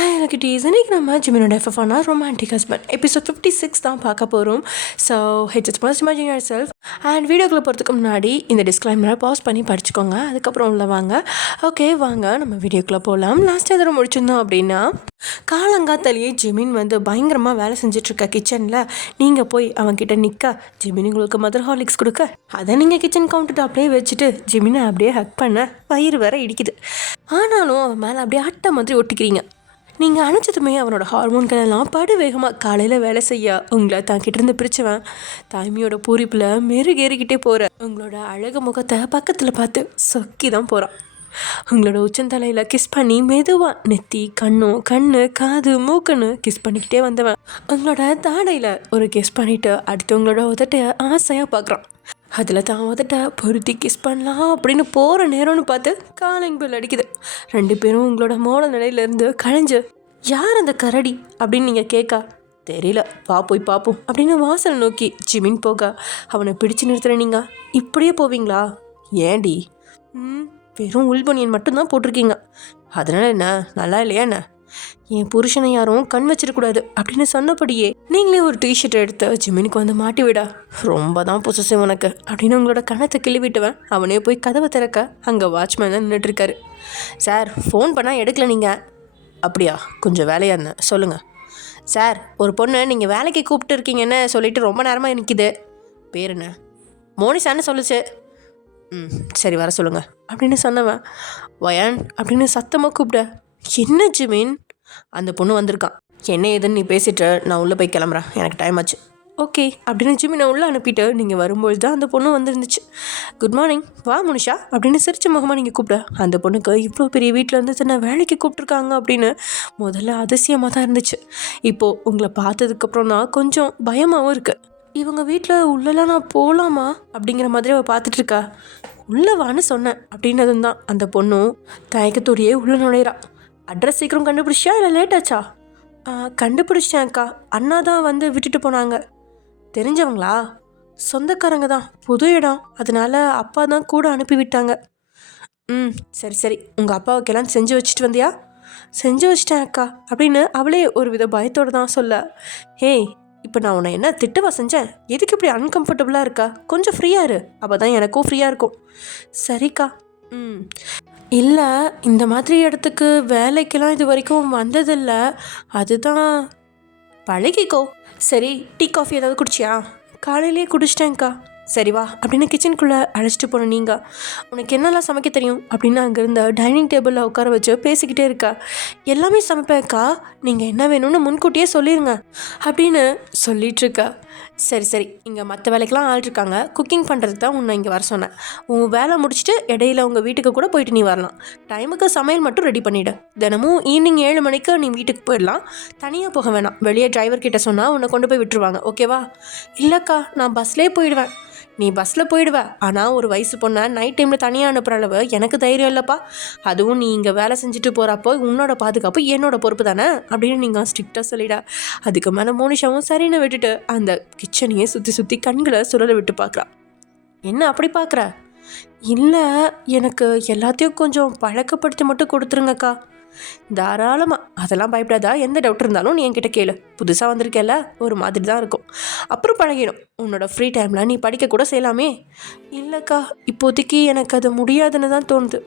Hi kitties, இன்றைக்கி நம்ம ஜிமினோட எஃப்எஃப்னா romantic husband episode 56 தான் பார்க்க போகிறோம். So it's must imagine your self. And வீடியோக்குள்ளே போகிறதுக்கு முன்னாடி இந்த டிஸ்க்ளைமரை பாஸ் பண்ணி படிச்சுக்கோங்க. அதுக்கப்புறம் உள்ள வாங்க. ஓகே வாங்க நம்ம வீடியோக்குள்ளே போகலாம். லாஸ்ட் எதிர முடிச்சிருந்தோம் அப்படின்னா, காலங்காத்தாலேயே ஜிமின் வந்து பயங்கரமாக வேலை செஞ்சிட்ருக்க கிச்சனில் நீங்கள் போய் அவன்கிட்ட நிற்க, ஜிமின் உங்களுக்கு மதர் ஹார்லிக்ஸ் கொடுக்க, அதை நீங்கள் கிச்சன் கவுண்டர் டாப்லேயே வச்சுட்டு ஜிமினை அப்படியே ஹக் பண்ண வயிறு வேற இடிக்குது. ஆனாலும் அவன் மேலே அப்படியே அட்டை மாதிரி ஒட்டிக்கிறீங்க. நீங்கள் அணைச்சதுமே அவனோட ஹார்மோன்கள் எல்லாம் படு வேகமாக காலையில் வேலை செய்ய உங்களை தாங்கிட்டிருந்து பிரித்தவன் தாய்மையோட பூரிப்பில் மெருகேறிக்கிட்டே போகிற உங்களோட அழகு முகத்தை பக்கத்தில் பார்த்து சொக்கி தான் போகிறான். உங்களோட உச்சந்தலையில் கிஸ் பண்ணி மெதுவாக நெத்தி, கண்ணு, காது, மூக்குன்னு கிஸ் பண்ணிக்கிட்டே வந்தவன் உங்களோட தாடையில் ஒரு கிஸ் பண்ணிவிட்டு அடுத்து உங்களோட உதட்ட ஆசையாக பார்க்குறான். அதில் தான் உதட்ட பொருத்தி கிஸ் பண்ணலாம் அப்படின்னு போகிற நேரம்னு பார்த்து காலிங் பெல் அடிக்குது. ரெண்டு பேரும் உங்களோட மோட நிலையிலேருந்து கழிஞ்சு, யார் அந்த கரடி அப்படின்னு நீங்கள் கேட்க, தெரியல வா போய் பார்ப்போம் அப்படின்னு வாசலை நோக்கி ஜிமின் போக அவனை பிடிச்சு நிறுத்துற நீங்கள் இப்படியே போவீங்களா? ஏண்டி? வெறும் உள்பனியன் மட்டும்தான் போட்டிருக்கீங்க, அதனால் என்ன நல்லா இல்லையா என்ன? என் புருஷனை யாரும் கண் வச்சிடக்கூடாது அப்படின்னு சொன்னபடியே நீங்களே ஒரு டிஷர்ட் எடுத்து ஜிமினுக்கு வந்து மாட்டி விடா. ரொம்ப தான் பொசசிவ் உனக்கு அப்படின்னு உங்களோட கணத்தை கிள்ளிவிட்டுவேன். அவனே போய் கதவை திறக்க அங்கே வாட்ச்மேன் தான் நின்றுட்டுருக்காரு. சார் ஃபோன் பண்ணால் எடுக்கல நீங்கள். அப்படியா, கொஞ்சம் வேலையாக இருந்தேன், சொல்லுங்கள். சார், ஒரு பொண்ணு நீங்கள் வேலைக்கு கூப்பிட்டு இருக்கீங்கன்னு சொல்லிட்டு ரொம்ப நேரமாக நிற்கிது. பேர் என்ன? மோனிஷான்னு சொல்லுச்சு. சரி வர சொல்லுங்கள் அப்படின்னு சொன்னவன் வயான் அப்படின்னு சத்தமாக கூப்பிட, என்ன ஜிமின்? அந்த பொண்ணு வந்திருக்கான், என்ன ஏதுன்னு நீ பேசிட்டு நான் உள்ளே போய் கிளம்புறேன், எனக்கு டைம் ஆச்சு. ஓகே அப்படின்னு ஜிமினை உள்ளே அனுப்பிட்டு நீங்கள் வரும்பொழுது தான் அந்த பொண்ணு வந்துருந்துச்சு. குட் மார்னிங், வா முனிஷா அப்படின்னு சிரிச்ச முகமாக நீங்கள் கூப்பிட, அந்த பொண்ணுக்கு இவ்வளோ பெரிய வீட்டில் இருந்து தன்னை வேலைக்கு கூப்பிட்ருக்காங்க அப்படின்னு முதல்ல அதிசயமாக தான் இருந்துச்சு. இப்போது உங்களை பார்த்ததுக்கப்புறம் தான் கொஞ்சம் பயமாகவும் இருக்குது. இவங்க வீட்டில் உள்ளெல்லாம் நான் போகலாமா அப்படிங்கிற மாதிரி அவள் பார்த்துட்ருக்கா. உள்ளே வான்னு சொன்னேன் அப்படின்னதும் தான் அந்த பொண்ணும் தயக்கத்தோடையே உள்ளே நுழையிறா. அட்ரஸ் சீக்கிரம் கண்டுபிடிச்சியா இல்லை லேட் ஆச்சா? கண்டுபிடிச்சிட்டேன் அக்கா, அண்ணா தான் வந்து விட்டுட்டு போனாங்க. தெரிஞ்சவங்களா? சொந்தக்காரங்க தான், புது இடம், அதனால அப்பா தான் கூட அனுப்பி விட்டாங்க. சரி சரி, உங்கள் அப்பாவுக்கெல்லாம் செஞ்சு வச்சுட்டு வந்தியா? செஞ்சு வச்சிட்டேன் அக்கா அப்படின்னு அவளே ஒரு வித பயத்தோடு தான் சொல்ல, ஹேய் இப்போ நான் உன்னை என்ன திட்டவா செஞ்சேன்? எதுக்கு இப்படி அன்கம்ஃபர்டபுளாக இருக்கா? கொஞ்சம் ஃப்ரீயாக இரு, அப்போ தான் எனக்கும் ஃப்ரீயாக இருக்கும். சரிக்கா. இல்லை, இந்த மாதிரி இடத்துக்கு வேலைக்கெல்லாம் இது வரைக்கும் வந்ததில்லை, அதுதான். பழகிக்கோ. சரி, டீ காஃபி ஏதாவது குடிச்சியா? காலையிலேயே குடிச்சிட்டேங்க்கா. சரி வா அப்படின்னு கிச்சனுக்குள்ளே அழைச்சிட்டு போன நீங்கள், உனக்கு என்னெல்லாம் சமைக்க தெரியும் அப்படின்னு அங்கேருந்த டைனிங் டேபிளில் உட்கார வச்சு பேசிக்கிட்டே இருக்கா. எல்லாமே சமைப்பேன்க்கா, நீங்கள் என்ன வேணும்னு முன்கூட்டியே சொல்லிடுங்க அப்படின்னு சொல்லிகிட்ருக்கா. சரி சரி, இங்கே மற்ற வேலைக்கெலாம் ஆள் இருக்காங்க, குக்கிங் பண்ணுறதுக்கு தான் உன்னை இங்கே வர சொன்னேன். உன் வேலை முடிச்சுட்டு இடையில உங்கள் வீட்டுக்கு கூட போயிட்டு நீ வரலாம். டைமுக்கு சமையல் மட்டும் ரெடி பண்ணிவிடு. தினமும் ஈவினிங் 7 மணிக்கு நீ வீட்டுக்கு போயிடலாம். தனியாக போக வேணாம், வெளியே டிரைவர்கிட்ட சொன்னால் உன்னை கொண்டு போய் விட்டுருவாங்க, ஓகேவா? இல்லைக்கா, நான் பஸ்லேயே போயிடுவேன். நீ பஸ்ஸில் போயிடுவ, ஆனால் ஒரு வயசு பொண்ணை நைட் டைமில் தனியாக அனுப்புகிற அளவு எனக்கு தைரியம் இல்லைப்பா. அதுவும் நீ இங்கே வேலை செஞ்சுட்டு போகிறப்போ உன்னோட பாதுகாப்பு என்னோட பொறுப்பு தானே அப்படின்னு நீங்கள் ஸ்ட்ரிக்டாக சொல்லிடா. அதுக்கு மேலே மோனிஷாவும் சரின்னு விட்டுட்டு அந்த கிச்சனையே சுற்றி கண்களை சுழல விட்டு பார்க்குறான். என்ன அப்படி பார்க்குற? இல்லை, எனக்கு எல்லாத்தையும் கொஞ்சம் பழக்கப்படுத்தி மட்டும் கொடுத்துருங்கக்கா. தாராளமாக, அதெல்லாம் பயப்படாதா. எந்த டவுட் இருந்தாலும் நீ என்கிட்ட கேளு. புதுசாக வந்திருக்கேல்ல, ஒரு மாதிரி தான் இருக்கும், அப்புறம் பழகிடும். உன்னோட ஃப்ரீ டைமில் நீ படிக்க கூட செய்யலாமே. இல்லைக்கா, இப்போதைக்கு எனக்கு அது முடியாதுன்னு தான் தோணுது.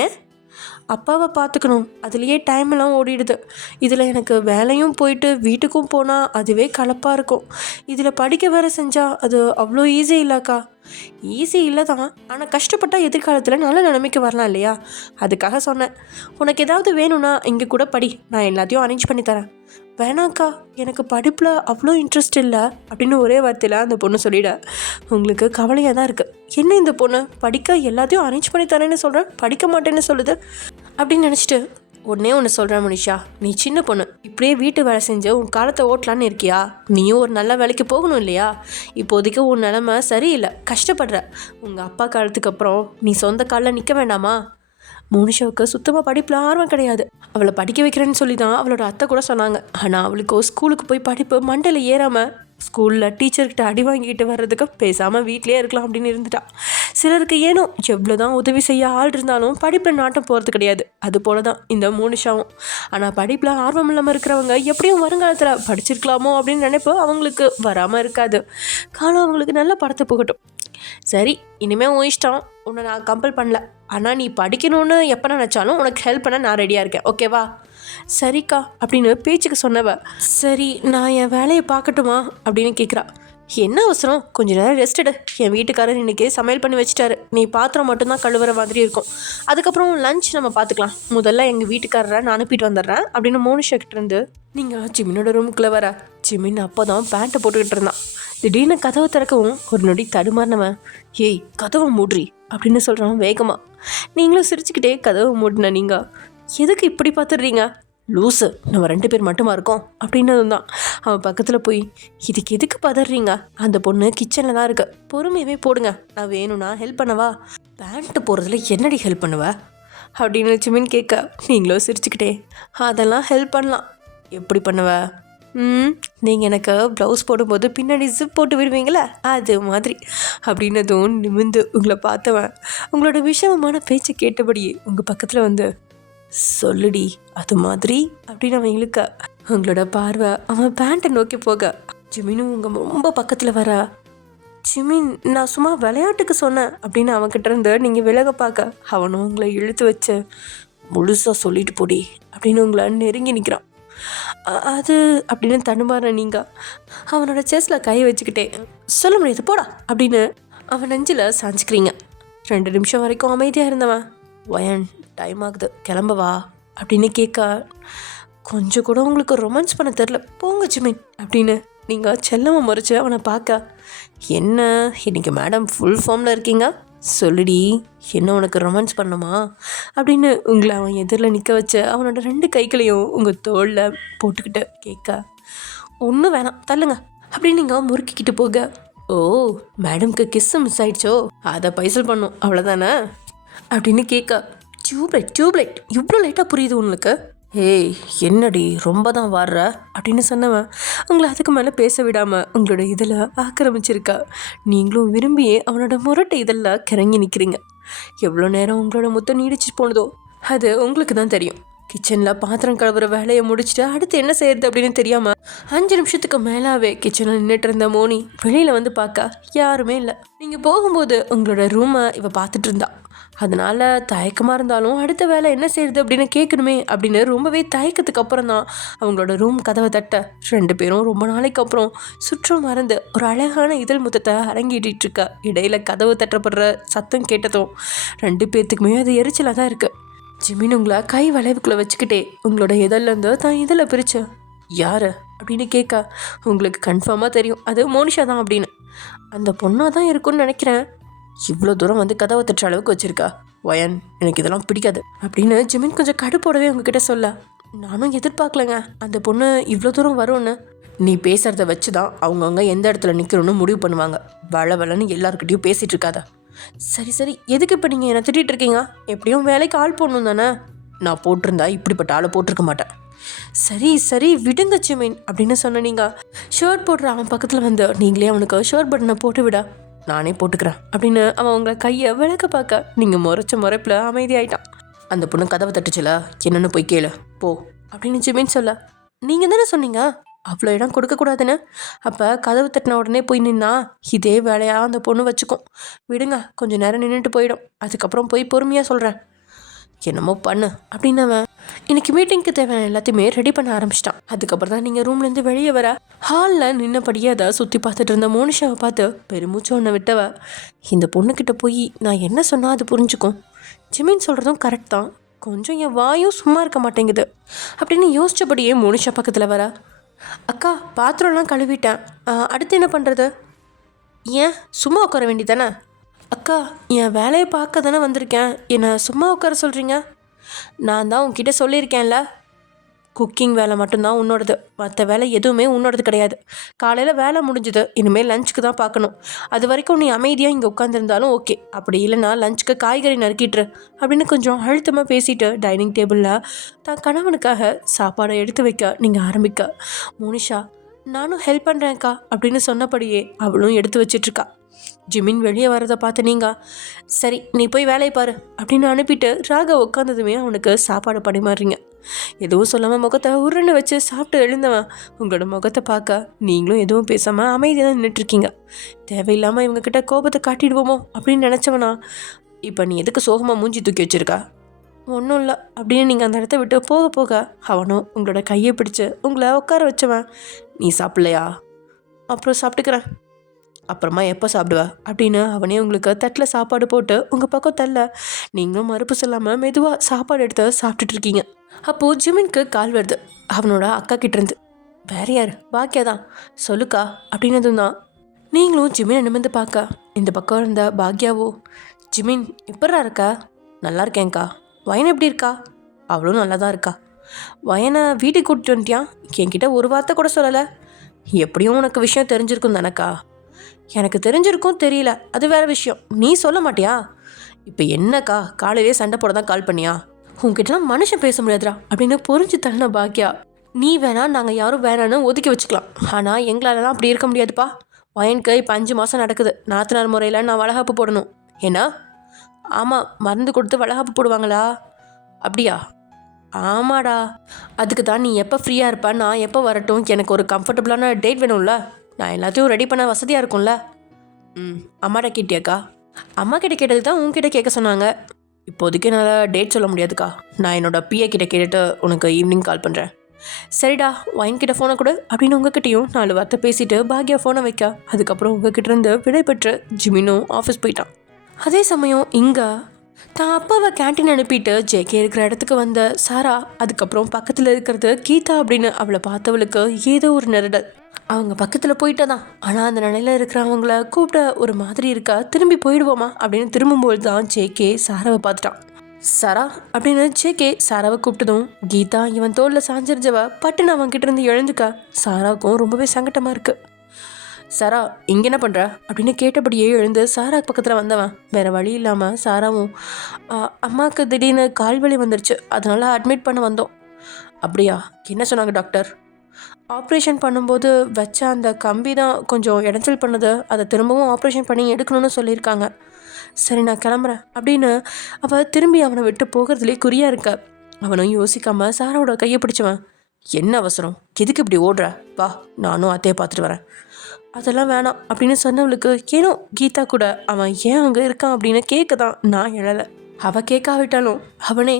ஏன்? அப்பாவை பார்த்துக்கணும், அதுலேயே டைம் எல்லாம் ஓடிடுது. இதில் எனக்கு வேலையும் போயிட்டு வீட்டுக்கும் போனால் அதுவே கலப்பாக இருக்கும். இதில் படிக்க வேறு செஞ்சால் அது அவ்வளோ ஈஸி இல்லைக்கா. ஈஸி இல்லை தான், ஆனால் கஷ்டப்பட்டால் எதிர்காலத்தில் நல்ல நிலைமைக்கு வரலாம் இல்லையா? அதுக்காக சொன்னேன். உனக்கு ஏதாவது வேணும்னா இங்கே கூட படி, நான் எல்லாத்தையும் அரேஞ்ச் பண்ணி தரேன். வேணாக்கா, எனக்கு படிப்பில் அவ்வளோ இன்ட்ரெஸ்ட் இல்லை அப்படின்னு ஒரே வார்த்தையில் அந்த பொண்ணு சொல்லிட. உங்களுக்கு கவலையாக தான் இருக்குது. என்ன இந்த பொண்ணு படிக்க எல்லாத்தையும் அரேஞ்ச் பண்ணி தரேன்னு சொல்கிறேன், படிக்க மாட்டேன்னு சொல்லுது அப்படின்னு நினச்சிட்டு, ஒன்றே ஒன்று சொல்கிறேன் முனிஷா, நீ சின்ன பொண்ணு, இப்படியே வீட்டு வேலை செஞ்சு உன் காலத்தை ஓட்டலான்னு இருக்கியா? நீயும் ஒரு நல்ல வேலைக்கு போகணும் இல்லையா? இப்போதைக்கு உன் நிலமை சரியில்லை, கஷ்டப்படுற. உங்கள் அப்பா காலத்துக்கு அப்புறம் நீ சொந்த காலில் நிற்க வேண்டாமா? மோனிஷாவுக்கு சுத்தமாக படிப்பில் ஆர்வம் கிடையாது. அவளை படிக்க வைக்கிறேன்னு சொல்லி தான் அவளோட அத்தை கூட சொன்னாங்க. ஆனால் அவளுக்கோ ஸ்கூலுக்கு போய் படிப்பு மண்டையில் ஏறாமல் ஸ்கூலில் டீச்சர்கிட்ட அடி வாங்கிட்டு வர்றதுக்கு பேசாமல் வீட்லேயே இருக்கலாம் அப்படின்னு இருந்துட்டா. சிலருக்கு ஏனோ எவ்வளோதான் உதவி செய்ய ஆள் இருந்தாலும் படிப்பில் நாட்டம் போகிறது கிடையாது. அது போல தான் இந்த மோனிஷாவும். ஆனால் படிப்பில் ஆர்வம் இல்லாமல் இருக்கிறவங்க எப்படியும் வருங்காலத்தில் படிச்சிருக்கலாமோ அப்படின்னு நினைப்போ அவங்களுக்கு வராமல் இருக்காது. காலம் அவங்களுக்கு நல்ல படத்தை போகட்டும். சரி, இனிமேல் உன் இஷ்டம், உன்னை நான் கம்பல் பண்ணல. ஆனால் நீ படிக்கணும்னு எப்போ நினச்சாலும் உனக்கு ஹெல்ப் பண்ண நான் ரெடியாக இருக்கேன், ஓகேவா? சரிக்கா அப்படின்னு பேச்சுக்கு சொன்னவ, சரி நான் என் வேலையை பார்க்கட்டுமா அப்படின்னு கேட்குறா. என்ன அவசரம், கொஞ்ச நேரம் ரெஸ்ட் எடு. என் வீட்டுக்காரர் இன்றைக்கி சமையல் பண்ணி வச்சுட்டாரு. நீ பாத்திரம் மட்டும்தான் கழுவுற மாதிரி இருக்கும். அதுக்கப்புறம் லஞ்ச் நம்ம பார்த்துக்கலாம். முதல்ல எங்கள் வீட்டுக்காரரை நான் அனுப்பிட்டு வந்துடுறேன் அப்படின்னு மோனிஷா கிட்டேருந்து நீங்கள் ஜிமினோட ரூமுக்குள்ளே வர. ஜிமின் அப்போ தான் பேண்ட்டை போட்டுக்கிட்டு இருந்தான். திடீர்னு கதவை திறக்கவும் ஒரு நொடி தடுமாறினவன், ஏய் கதவை மூட்ரி அப்படின்னு சொல்கிறான் வேகமாக. நீங்களும் சிரிச்சுக்கிட்டே கதவை மூடின. நீங்கள் எதுக்கு இப்படி பார்த்துடுறீங்க? லூஸு, நம்ம 2 பேர் மட்டுமா இருக்கோம் அப்படின்னதும் தான் அவன் பக்கத்தில் போய், இதுக்கு எதுக்கு பதறீங்க? அந்த பொண்ணு கிச்சனில் தான் இருக்கு, பொறுமையாகவே போடுங்க, நான் வேணும்னா ஹெல்ப் பண்ணவா? பேண்ட்டு போடுறதுல என்னடி ஹெல்ப் பண்ணுவ அப்படின்னு ஜிமின் கேட்க, நீங்களும் சிரிச்சுக்கிட்டே அதெல்லாம் ஹெல்ப் பண்ணலாம். எப்படி பண்ணுவ? நீங்கள் எனக்கு ப்ளவுஸ் போடும்போது பின்னாடி ஜிப் போட்டு விடுவீங்களே அது மாதிரி அப்படின்னதும் நிமிந்து உங்களை பார்த்தவன் உங்களோட விஷமமான பேச்சை கேட்டபடியே உங்கள் பக்கத்தில் வந்து, சொல்லுடி அது மாதிரி அப்படின்னு அவன் இழுக்க, உங்களோட பார்வை அவன் பேண்ட்டை நோக்கி போக ஜிமினும் உங்கள் ரொம்ப பக்கத்தில் வர. ஜிமின், நான் சும்மா விளையாட்டுக்கு சொன்னேன் அப்படின்னு அவன்கிட்ட இருந்து நீங்கள் விலக பார்க்க அவனும் உங்களை இழுத்து வச்சு, முழுசாக சொல்லிட்டு போடி அப்படின்னு உங்களை நெருங்கி நிற்கிறான். அது அப்படின்னு தடுமாற நீங்கள் அவனோட செஸ்ஸில் கையை வச்சுக்கிட்டே, சொல்ல முடியாது போடா அப்படின்னு அவன் நெஞ்சில் சாஞ்சிக்கிறீங்க. 2 நிமிஷம் வரைக்கும் அமைதியாக இருந்தவன், வயன் டைம் ஆகுது கிளம்பவா அப்படின்னு கேட்க, கொஞ்சம் கூட உங்களுக்கு ரொமான்ஸ் பண்ண தெரில போங்க ஜிமின் அப்படின்னு நீங்கள் செல்லமாக முறைச்சி அவனை பார்க்க, என்ன இன்னைக்கு மேடம் ஃபுல் ஃபார்மில் இருக்கீங்க, சொல்லுடி என்ன உனக்கு ரொமான்ஸ் பண்ணுமா அப்படின்னு உங்களை அவன் எதிரில் நிற்க வச்ச அவனோட 2 கைகளையும் உங்கள் தோளில் போட்டுக்கிட்டு கேட்க, ஒன்றும் வேணாம் தள்ளுங்க அப்படின்னு நீங்கள் முறுக்கிக்கிட்டு போக, ஓ மேடம்க்கு கிஸ்ஸு மிஸ் ஆயிடுச்சோ, அதை பைசல் பண்ணும் அவ்வளோதானே அப்படின்னு கேட்க, டியூப்லைட் இவ்வளோ லைட்டாக புரியுது உங்களுக்கு? ஏய் என்னடி ரொம்ப தான் வாடுற அப்படின்னு சொன்னவன் உங்களை அதுக்கு மேலே பேச விடாமல் உங்களோட இதில் ஆக்கிரமிச்சிருக்கா. நீங்களும் விரும்பியே அவனோட முரட்டை இதெல்லாம் கிறங்கி நிற்கிறீங்க. எவ்வளோ நேரம் உங்களோட முத்தம் நீடிச்சு போனதோ அது உங்களுக்கு தான் தெரியும். கிச்சனில் பாத்திரம் கழுவுற வேலையை முடிச்சுட்டு அடுத்து என்ன செய்யறது அப்படின்னு தெரியாமல் 5 நிமிஷத்துக்கு மேலாவே கிச்சனில் நின்றுட்டு இருந்த மோனி வெளியில் வந்து பார்க்க யாருமே இல்லை. நீங்கள் போகும்போது உங்களோட ரூமை இவ பார்த்துட்டு இருந்தா. அதனால் தயக்கமாக இருந்தாலும் அடுத்த வேலை என்ன செய்யுது அப்படின்னு கேட்கணுமே அப்படின்னு ரொம்பவே தயக்கத்துக்கு அப்புறம் தான் அவங்களோட ரூம் கதவை தட்ட 2 பேரும் ரொம்ப நாளைக்கு அப்புறம் சுற்றம் மறந்து ஒரு அழகான இதழ் முத்தத்தை அரங்கிட்டு இருக்க. இடையில கதவு தட்டப்படுற சத்தம் கேட்டதும் 2 பேர்த்துக்குமே அது எரிச்சலாக தான் இருக்குது. ஜிமின் உங்களை கை வளைவுக்குள்ளே வச்சுக்கிட்டே உங்களோட இதழ்லேருந்து தான் இதில் பிரிச்சு, யார் அப்படின்னு கேட்க, உங்களுக்கு கன்ஃபார்மாக தெரியும் அது மோனிஷா தான் அப்படின்னு. அந்த பொண்ணாக தான் இருக்குன்னு நினைக்கிறேன். இவ்வளோ தூரம் வந்து கதவை தட்டுற அளவுக்கு வச்சுருக்கா. வயன் எனக்கு இதெல்லாம் பிடிக்காது அப்படின்னு ஜிமின் கொஞ்சம் கடுப்போடவே உங்ககிட்ட சொல்ல, நானும் எதிர்பார்க்கலங்க அந்த பொண்ணு இவ்வளோ தூரம் வரும்னு. நீ பேசுகிறத வச்சு தான் அவங்கவுங்க எந்த இடத்துல நிற்கணும்னு முடிவு பண்ணுவாங்க. வளன்னு எல்லாருக்கிட்டையும் பேசிகிட்டு இருக்காத. சரி எதுக்கு இப்போ நீங்கள் என்னை திட்டிகிட்டு இருக்கீங்க? எப்படியும் வேலைக்கு ஆள் போடணும் தானே? நான் போட்டிருந்தா இப்படிப்பட்ட ஆளை போட்டிருக்க மாட்டேன். சரி விடுங்க ஜிமின் அப்படின்னு சொன்ன நீங்கள் ஷர்ட் போடுற அவன் பக்கத்தில் வந்து, நீங்களே அவனுக்கு ஷர்ட் பட்டனை போட்டு விட, நானே போட்டுக்கிறேன் அப்படின்னு அவன் உங்களை கையை விளக்க பார்க்க நீங்கள் முறைச்ச முறைப்பில் அமைதியாயிட்டான். அந்த பொண்ணு கதவை தட்டுச்சுல, என்னென்னு போய் கேளு போ அப்படின்னு ஜிமின் சொல்ல, நீங்கள் தானே சொன்னீங்க அவ்வளோ இடம் கொடுக்கக்கூடாதுன்னு. அப்போ கதவு தட்டின உடனே போய் நின்னா இதே வேலையாக அந்த பொண்ணு வச்சுக்கும். விடுங்க கொஞ்சம் நேரம் நின்றுட்டு போயிடும், அதுக்கப்புறம் போய் பொறுமையாக சொல்கிறேன். என்னமோ பண்ணு அப்படின்னு அவன் இன்னைக்கு மீட்டிங்க்கு தேவையான எல்லாத்தையுமே ரெடி பண்ண ஆரம்பிச்சிட்டான். அதுக்கப்புறம் தான் நீங்கள் ரூம்லேருந்து வெளியே வர ஹாலில் நின்னபடியே அதை சுற்றி பார்த்துட்டு இருந்த மோனிஷாவை பார்த்து பெருமூச்சு ஒன்று விட்டவ, இந்த பொண்ணுக்கிட்ட போய் நான் என்ன சொன்னால் அது புரிஞ்சுக்கும். ஜிமின் சொல்கிறதும் கரெக்ட் தான், கொஞ்சம் என் வாயும் சும்மா இருக்க மாட்டேங்குது அப்படின்னு யோசிச்சபடியே மோனிஷா பக்கத்தில் வர, அக்கா பாத்திரம்லாம் கழுவிட்டேன், அடுத்து என்ன பண்ணுறது? ஏன் சும்மா உட்கார வேண்டியதானே? அக்கா என் வேலையை பார்க்க தானே வந்திருக்கேன், என்னை சும்மா உட்கார சொல்கிறீங்க? நான் தான் உன்கிட்ட சொல்லியிருக்கேன்ல, குக்கிங் வேலை மட்டும்தான் உன்னோடது, மற்ற வேலை எதுவுமே உன்னோடது கிடையாது. காலையில் வேலை முடிஞ்சுது, இனிமேல் லஞ்சுக்கு தான் பார்க்கணும். அது வரைக்கும் நீ அமைதியாக இங்கே உட்காந்துருந்தாலும் ஓகே, அப்படி இல்லைனா லஞ்சுக்கு காய்கறி நறுக்கிட்டுரு அப்படின்னு கொஞ்சம் அழுத்தமாக பேசிட்டு டைனிங் டேபிளில் தான் கணவனுக்காக சாப்பாடை எடுத்து வைக்க நீங்கள் ஆரம்பிக்க, மோனிஷா நானும் ஹெல்ப் பண்ணுறேன்க்கா அப்படின்னு சொன்னபடியே அவளும் எடுத்து வச்சிட்ருக்கா. ஜிமின் வெளியே வரதை பார்த்து நீங்கள் சரி நீ போய் வேலையை பாரு அப்படின்னு அனுப்பிட்டு ராகவ் உட்காந்ததுமே அவனுக்கு சாப்பாடு பரிமாறுறீங்க. எதுவும் சொல்லாமல் முகத்தை உருன்னு வச்சு சாப்பிட்டு எழுந்தவன் உங்களோட முகத்தை பார்க்க நீங்களும் எதுவும் பேசாமல் அமைதியாக நின்றுட்டுருக்கீங்க. தேவையில்லாமல் இவங்கக்கிட்ட கோபத்தை காட்டிடுவோமோ அப்படின்னு நினச்சவனா இப்போ நீ எதுக்கு சோகமாக மூஞ்சி தூக்கி வச்சிருக்கா? ஒன்றும் இல்லை அப்படின்னு நீங்கள் அந்த இடத்த விட்டு போக போக அவனும் உங்களோட கையை பிடிச்சி உங்களை உட்கார வச்சவன் நீ சாப்பிட்லையா? அப்புறம் சாப்பிட்டுக்கிறேன். அப்புறமா எப்போ சாப்பிடுவ அப்படின்னு அவனே உங்களுக்கு தட்டில் சாப்பாடு போட்டு உங்கள் பக்கம் தள்ள நீங்களும் மறுப்பு சொல்லாமல் மெதுவாக சாப்பாடு எடுத்து சாப்பிட்டுட்ருக்கீங்க. அப்போது ஜிமினுக்கு கால் வருது அவனோட அக்கா கிட்டேருந்து. வேற யார்? பாக்கியா தான். சொல்லுக்கா அப்படின்னதும் தான் நீங்களும் ஜிமினை நிமிர்ந்து பார்க்க இந்த பக்கம் இருந்த பாக்யாவோ ஜிமின் எப்படா இருக்கா? நல்லா இருக்கேங்க்கா. வயன் எப்படி இருக்கா? அவளும் நல்லா தான் இருக்கா. வயனை வீட்டுக்கு கூட்டிட்டு வந்துட்டியான்? என்கிட்ட ஒரு வார்த்தை கூட சொல்லலை. எப்படியும் உனக்கு விஷயம் தெரிஞ்சிருக்கும் தானக்கா? எனக்கு தெரிஞ்சிருக்கும் தெரியல அது வேற விஷயம். நீ சொல்ல மாட்டியா? இப்போ என்னக்கா காலையிலே சண்டை போட தான் கால் பண்ணியா? உங்ககிட்டலாம் மனுஷன் பேச முடியாதுடா அப்படின்னு புரிஞ்சு தள்ளின பாக்கியா. நீ வேணா நாங்கள் யாரும் வேணான்னு ஒதுக்கி வச்சுக்கலாம், ஆனால் எங்களாலலாம் அப்படி இருக்க முடியாதுப்பா. வயனுக்கு இப்போ 5 மாதம் நடக்குது. நாத்தனார் முறையில் நான் வளகாப்பு போடணும். ஏன்னா? ஆமாம், மருந்து கொடுத்து வளகாப்பு போடுவாங்களா? அப்படியா? ஆமாடா. அதுக்கு தான் நீ எப்போ ஃப்ரீயாக இருப்பா, நான் எப்போ வரட்டும், எனக்கு ஒரு கம்ஃபர்டபுளான டேட் வேணும்ல. நான் எல்லாத்தையும் ரெடி பண்ண வசதியாக இருக்கும்ல. அம்மாட்ட கேட்டியாக்கா? அம்மா கிட்ட கேட்டது தான் உங்ககிட்ட கேட்க சொன்னாங்க. இப்போதைக்கு என்னால் டேட் சொல்ல முடியாதுக்கா. நான் என்னோட பிஏ கிட்ட கேட்டுட்டு உனக்கு ஈவினிங் கால் பண்ணுறேன். சரிடா, வைன் கிட்ட ஃபோனை கொடு அப்படின்னு உங்ககிட்டையும் 4 வார்த்தை பேசிட்டு பாக்யா ஃபோனை வைக்க அதுக்கப்புறம் உங்ககிட்ட இருந்து விடை பெற்று ஜிமினும் ஆஃபீஸ் போயிட்டான். அதே சமயம் இங்கே தான் அப்பாவை கேன்டீன் அனுப்பிட்டு ஜேகே இருக்கிற இடத்துக்கு வந்த சாரா அதுக்கப்புறம் பக்கத்தில் இருக்கிறது கீதா அப்படின்னு அவளை பார்த்தவளுக்கு ஏதோ ஒரு நெருடல். அவங்க பக்கத்தில் போயிட்டா தான், ஆனால் அந்த நிலையில் இருக்கிறவங்கள கூப்பிட ஒரு மாதிரி இருக்கா. திரும்பி போயிடுவோமா அப்படின்னு திரும்பும்போது தான் ஜேகே சாராவை பார்த்துட்டான். சாரா அப்படின்னு ஜேகே சாராவை கூப்பிட்டதும் கீதா இவன் தோளில் சாஞ்சிருந்தவ பட்டுன்னு அவன்கிட்ட இருந்து எழுந்துக்க சாராவுக்கும் ரொம்பவே சங்கட்டமாக இருக்குது. சாரா இங்கே என்ன பண்ணுற அப்படின்னு கேட்டபடியே எழுந்து சாரா பக்கத்தில் வந்தவன் வேறு வழி இல்லாமல் சாராவும் அம்மாவுக்கு திடீர்னு கால்வலி வந்துருச்சு, அதனால் அட்மிட் பண்ண வந்தோம். அப்படியா? என்ன சொன்னாங்க டாக்டர்? ஆப்ரேஷன் பண்ணும்போது வச்ச அந்த கம்பி தான் கொஞ்சம் இடைஞ்சல் பண்ணுது, அதை திரும்பவும் ஆப்ரேஷன் பண்ணி எடுக்கணும்னு சொல்லியிருக்காங்க. சரி நான் கிளம்புறேன் அப்படின்னு அவள் திரும்பி அவனை விட்டு போகிறதுலேயே குறியாக இருக்க அவனும் யோசிக்காமல் சாராவோட கையை பிடிச்சவன் என்ன அவசரம், எதுக்கு இப்படி ஓடுற, வா நானும் அத்தையை பார்த்துட்டு வரேன். அதெல்லாம் வேணாம் அப்படின்னு சொன்னவளுக்கு ஏனோ கீதா கூட அவன் ஏன் அங்கே இருக்கான் அப்படின்னு கேட்க தான் நான் எழலை. அவள் கேட்காவிட்டாலும் அவனே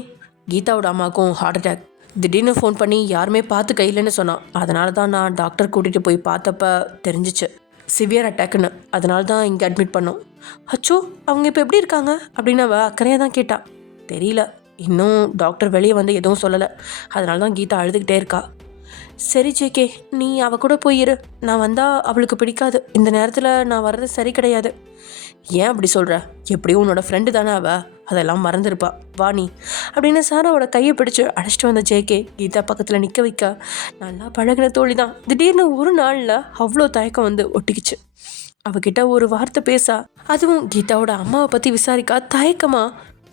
கீதாவோட அம்மாவுக்கும் ஹார்ட் அட்டாக், திடீர்னு ஃபோன் பண்ணி யாருமே பார்த்து கையிலன்னு சொன்னான். அதனால தான் நான் டாக்டர் கூட்டிகிட்டு போய் பார்த்தப்ப தெரிஞ்சிச்சு சிவியர் அட்டாக்குன்னு, அதனால தான் இங்கே அட்மிட் பண்ணோம். அச்சோ அவங்க இப்போ எப்படி இருக்காங்க அப்படின்னு அவள் அக்கறையாக தான் கேட்டான். தெரியல, இன்னும் டாக்டர் வெளியே வந்து எதுவும் சொல்லலை, அதனால தான் கீதா அழுதுகிட்டே இருக்கா. சரி ஜேகே, நீ அவள் கூட போயிரு, நான் வந்தால் அவளுக்கு பிடிக்காது, இந்த நேரத்தில் நான் வர்றது சரி கிடையாது. ஏன் அப்படி சொல்கிற? எப்படியும் உன்னோட ஃப்ரெண்டு தானே அவள், அதெல்லாம் மறந்துருப்பா, வா நீ அப்படின்னு சாராவோட கையை பிடிச்சி அழைச்சிட்டு வந்த ஜேகே கீதா பக்கத்தில் நிற்க வைக்க நல்லா பழகின தோழி தான் திடீர்னு ஒரு நாளில் அவ்வளோ தயக்கம் வந்து ஒட்டிக்கிச்சு. அவகிட்ட ஒரு வார்த்தை பேச, அதுவும் கீதாவோட அம்மாவை பற்றி விசாரிக்க தயக்கமா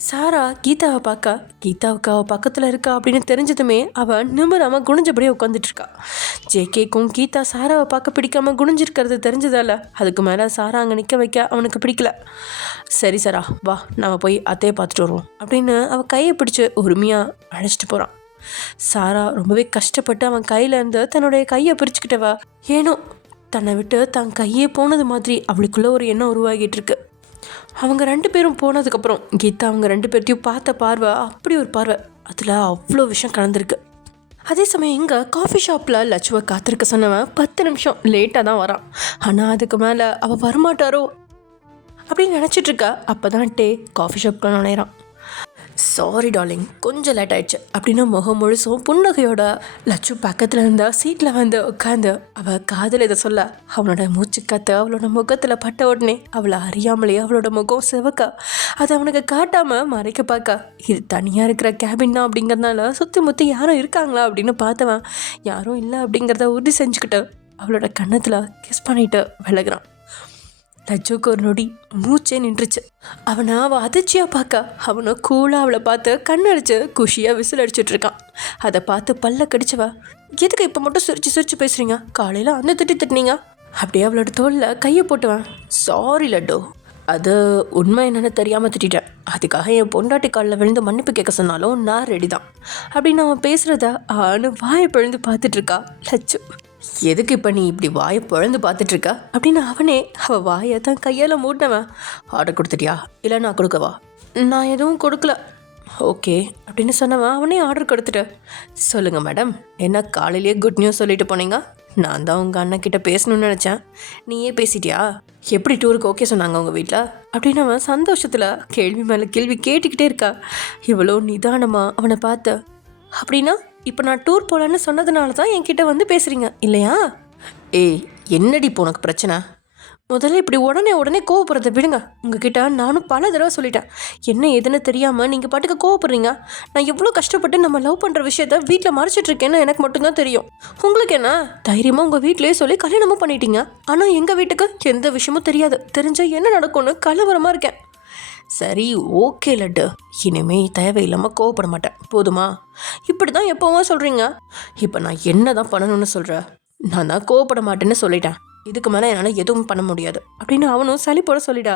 சாரா கீதாவை பார்க்க கீதாவுக்கு அவள் பக்கத்தில் இருக்கா அப்படின்னு தெரிஞ்சதுமே அவள் நிமிராமல் குனிஞ்சபடியே உட்காந்துட்டு இருக்கா. ஜேகேக்கும் கீதா சாராவை பார்க்க பிடிக்காம குனிஞ்சிருக்கிறது தெரிஞ்சதால அதுக்கு மேலே சாரா அங்கே நிற்க வைக்க அவனுக்கு பிடிக்கல. சரி சாரா வா நம்ம போய் அத்தையை பார்த்துட்டு வருவோம் அப்படின்னு அவள் கையை பிடிச்சி உரிமையாக அழைச்சிட்டு போகிறான். சாரா ரொம்பவே கஷ்டப்பட்டு அவன் கையிலேருந்து தன்னுடைய கையை பிரிச்சுக்கிட்டவா ஏனோ தன்னை விட்டு தன் கையே போனது மாதிரி அவளுக்குள்ள ஒரு எண்ணம் உருவாகிட்டு இருக்கு. அவங்க 2 பேரும் போனதுக்கப்புறம் கீதா அவங்க 2 பேர்த்தையும் பார்த்த பார்வை அப்படி ஒரு பார்வை, அதில் அவ்வளோ விஷயம் கலந்துருக்கு. அதே சமயம் இங்கே காஃபி ஷாப்பில் லட்சுவை காத்திருக்க சொன்னவன் 10 நிமிஷம் லேட்டாக தான் வரான். ஆனால் அதுக்கு மேலே அவள் வரமாட்டாரோ அப்படின்னு நினச்சிட்ருக்கா. அப்போ தான் காஃபி ஷாப்க்கு நுழையிறான். சாரி டார்லிங், கொஞ்சம் லேட் ஆயிடுச்சு அப்படின்னு முகம் முழுசும் புன்னகையோட லட்சு பக்கத்தில் இருந்தா சீட்டில் வந்து உட்காந்து அவள் காதில் இதை சொல்ல அவனோட மூச்சு காத்து அவளோட முகத்தில் பட்ட உடனே அவளை அறியாமலே அவளோட முகம் சிவக்க அதை அவனுக்கு காட்டாமல் மறைக்க பார்க்க இது தனியாக இருக்கிற கேபின் தான் அப்படிங்கிறதுனால சுற்றி முற்றி யாரும் இருக்காங்களா அப்படின்னு பார்த்தவன் யாரும் இல்லை அப்படிங்கிறத உறுதி செஞ்சுக்கிட்டு அவளோட கன்னத்தில் கிஸ் பண்ணிட்டு விலகுறான். லட்சுக்கு ஒரு நொடி மூச்சே நின்றுச்சு. அவனை அதிர்ச்சியாக பார்க்க அவனை கூலாக அவளை பார்த்து கண்ணடிச்சு குஷியாக விசில் அடிச்சுட்ருக்கான். அதை பார்த்து பல்ல கடிச்சவா எதுக்கு இப்போ மட்டும் சிரிச்சு பேசுகிறீங்க? காலையில் அந்த திட்டினீங்க. அப்படியே அவளோட தோளில் கையை போட்டுவேன். சாரி லட்டு, அது உண்மை என்னென்னு தெரியாமல் திட்டேன். அதுக்காக என் பொண்டாட்டி காலில் விழுந்து மன்னிப்பு கேட்க சொன்னாலும் நான் ரெடி தான் அப்படின்னு அவன் பேசுகிறத வாயை பிழந்து பார்த்துட்ருக்கா லட்சு. எதுக்கு இப்போ நீ இப்படி வாயை பிழந்து பார்த்துட்ருக்கா அப்படின்னு அவனே அவள் வாயை தான் கையால் மூட்டினவன். ஆர்டர் கொடுத்துட்டியா இல்லை நான் கொடுக்கவா? நான் எதுவும் கொடுக்கல. ஓகே அப்படின்னு சொன்னவன் அவனே ஆர்டர் கொடுத்துட்டு, சொல்லுங்கள் மேடம், என்ன காலையிலேயே குட் நியூஸ் சொல்லிட்டு போனீங்க? நான் தான் உங்கள் அண்ணன்கிட்ட பேசணும்னு நினச்சேன், நீயே பேசிட்டியா? எப்படி டூருக்கு ஓகே சொன்னாங்க உங்கள் வீட்டில் அப்படின்னு அவன் சந்தோஷத்தில் கேள்வி மேலே கேள்வி கேட்டுக்கிட்டே இருக்கா. இவ்வளோ நிதானமாக அவனை பார்த்த. அப்படின்னா இப்போ நான் டூர் போகலான்னு சொன்னதுனால தான் என்கிட்ட வந்து பேசுகிறீங்க இல்லையா? ஏய், என்னடி இப்போ உனக்கு பிரச்சனை? முதல்ல இப்படி உடனே கோவப்படுறத விடுங்க. உங்ககிட்ட நானும் பல தடவை சொல்லிட்டேன், என்ன எதுன்னு தெரியாமல் நீங்கள் பாட்டுக்கு கோவப்படுறீங்க. நான் எவ்வளோ கஷ்டப்பட்டு நம்ம லவ் பண்ணுற விஷயத்த வீட்டில் மறைச்சிட்ருக்கேன்னு எனக்கு மட்டும்தான் தெரியும். உங்களுக்கு என்ன தைரியமாக உங்கள் வீட்டிலேயே சொல்லி கல்யாணமும் பண்ணிட்டீங்க. ஆனால் எங்கள் வீட்டுக்கு எந்த விஷயமும் தெரியாது. தெரிஞ்சால் என்ன நடக்கும்னு கலவரமாக இருக்கேன். சரி ஓகே லட்டு, இனிமே தேவையில்லாமல் கோவப்பட மாட்டேன் போதுமா? இப்படி தான் எப்போவும் சொல்கிறீங்க. இப்போ நான் என்ன தான் பண்ணணும்னு சொல்கிறேன்? நான் தான் கோவப்பட மாட்டேன்னு சொல்லிட்டேன். இதுக்கு மேலே என்னால் எதுவும் பண்ண முடியாது அப்படின்னு அவனும் சளிப்போட சொல்லிடா.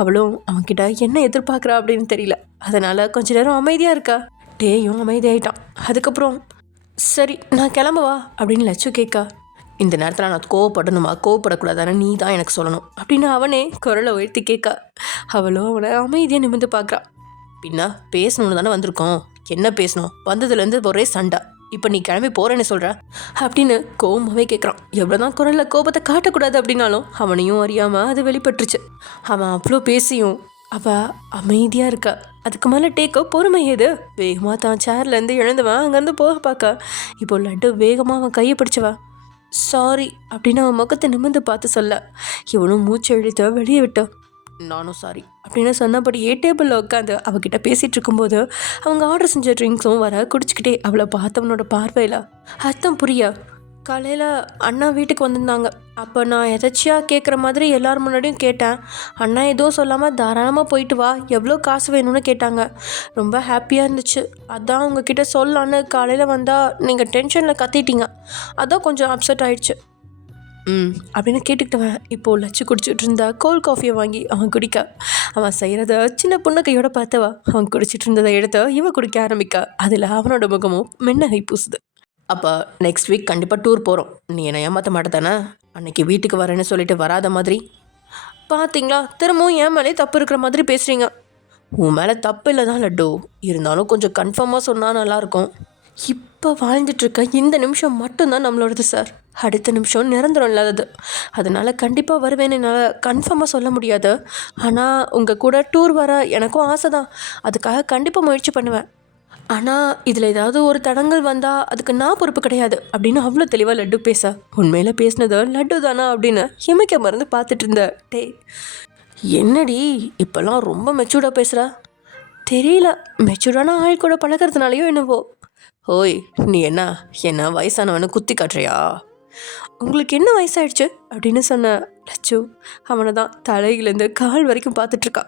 அவளும் அவன்கிட்ட என்ன எதிர்பார்க்குறா அப்படின்னு தெரியல. அதனால் கொஞ்ச நேரம் அமைதியாக இருக்கா. டேயும் அமைதியாயிட்டான். அதுக்கப்புறம் சரி நான் கிளம்பவா அப்படின்னு லட்சு கேட்கா. இந்த நேரத்தில் நான் கோவப்படணுமா கோவப்படக்கூடாதானே நீ தான் எனக்கு சொல்லணும் அப்படின்னு அவனே குரலை உயர்த்தி கேட்கா. அவளும் அவனை அமைதியாக நிமிர்ந்து பார்க்குறா. பின்னா பேசணுன்னு தானே வந்திருக்கோம், என்ன பேசணும்? வந்ததுலேருந்து ஒரே சண்டை, இப்போ நீ கிளம்பி போகிறேன்னு சொல்கிற அப்படின்னு கோபமாகவே கேட்குறான். எவ்வளோதான் குரலில் கோபத்தை காட்டக்கூடாது அப்படின்னாலும் அவனையும் அறியாமல் அது வெளிப்பட்டுருச்சு. அவன் அவ்வளோ பேசியும் அவள் அமைதியாக இருக்கா. அதுக்கு மேலே டேக்கோ பொறுமை ஏது? வேகமாக தான் சேர்லேருந்து எழுந்தவன் அங்கேருந்து போக பார்க்க. இப்போ லட்டு வேகமாக அவன் கையை பிடிச்சவா. சாரி அப்படின்னு அவன் முகத்தை நிமிர்ந்து பார்த்து சொல்ல, இவனும் மூச்சு இழுத்து வெளியே விட்டா. நானும் சாரி அப்படின்னு சொன்னபடியே டேபிளில் உட்காந்து அவகிட்ட பேசிகிட்டு இருக்கும்போது அவங்க ஆர்டர் செஞ்ச ட்ரிங்க்ஸும் வர குடிச்சிக்கிட்டே அவளை பார்த்தவனோட பார்வையில் அர்த்தம் புரிய. காலையில் அண்ணா வீட்டுக்கு வந்திருந்தாங்க. அப்போ நான் எதாச்சியாக கேட்குற மாதிரி எல்லோரும் முன்னாடியும் கேட்டேன். அண்ணா எதுவும் சொல்லாமல் தாராளமாக போயிட்டு வா, எவ்வளோ காசு வேணும்னு கேட்டாங்க. ரொம்ப ஹாப்பியாக இருந்துச்சு. அதான் உங்ககிட்ட சொல்லலான்னு காலையில் வந்தால் நீங்கள் டென்ஷனில் கத்திட்டீங்க, அதான் கொஞ்சம் அப்செட் ஆகிடுச்சு. அப்படின்னு கேட்டுக்கிட்டவன் இப்போது லட்சு குடிச்சிட்டு இருந்தா கோல்ட் காஃபியை வாங்கி அவன் குடிக்க. அவன் செய்கிறத சின்ன பொண்ணு கையோட பார்த்தவா அவன் குடிச்சிட்டு இருந்ததை எடுத்து இவன் குடிக்க ஆரம்பிக்க. அதில் அவனோட முகமும் மென்னகை பூசுது. அப்போ நெக்ஸ்ட் வீக் கண்டிப்பாக டூர் போகிறோம், நீ என்னை ஏமாற்ற மாட்டேதானே? அன்னைக்கு வீட்டுக்கு வரேன்னு சொல்லிட்டு வராத மாதிரி. பார்த்தீங்களா, திரும்பவும் என் மேலே தப்பு இருக்கிற மாதிரி பேசுகிறீங்க. உன் மேலே தப்பு இல்லை தான் லட்டு, இருந்தாலும் கொஞ்சம் கன்ஃபார்மாக சொன்னால் நல்லாயிருக்கும். இப்போ வாழ்ந்துட்டுருக்க இந்த நிமிஷம் மட்டும்தான் நம்மளோடது சார், அடுத்த நிமிஷம் நிரந்தரம் இல்லாதது. அதனால் கண்டிப்பாக வருவேன்னு என்னால் கன்ஃபார்மாக சொல்ல முடியாது. ஆனால் உங்கள் கூட டூர் வர எனக்கும் ஆசை தான், அதுக்காக கண்டிப்பாக முயற்சி பண்ணுவேன். ஆனால் இதில் ஏதாவது ஒரு தடங்கள் வந்தால் அதுக்கு நான் பொறுப்பு கிடையாது அப்படின்னு அவ்வளோ தெளிவாக லட்டு பேச. உண்மையில் பேசினது லட்டு தானா அப்படின்னு இமைக்க மறந்து பார்த்துட்டு இருந்த. டே என்னடி இப்போல்லாம் ரொம்ப மெச்சூர்டாக பேசுகிறா? தெரியல, மெச்சூர்டான ஆள் கூட பழகிறதுனாலையோ என்னவோ. ஓய், நீ என்ன வயசானவனு குத்தி காட்டுறியா? உங்களுக்கு என்ன வயசாயிடுச்சு அப்படின்னு சொன்ன லட்சு அவனை தான் தலையிலேருந்து கால் வரைக்கும் பார்த்துட்ருக்கா.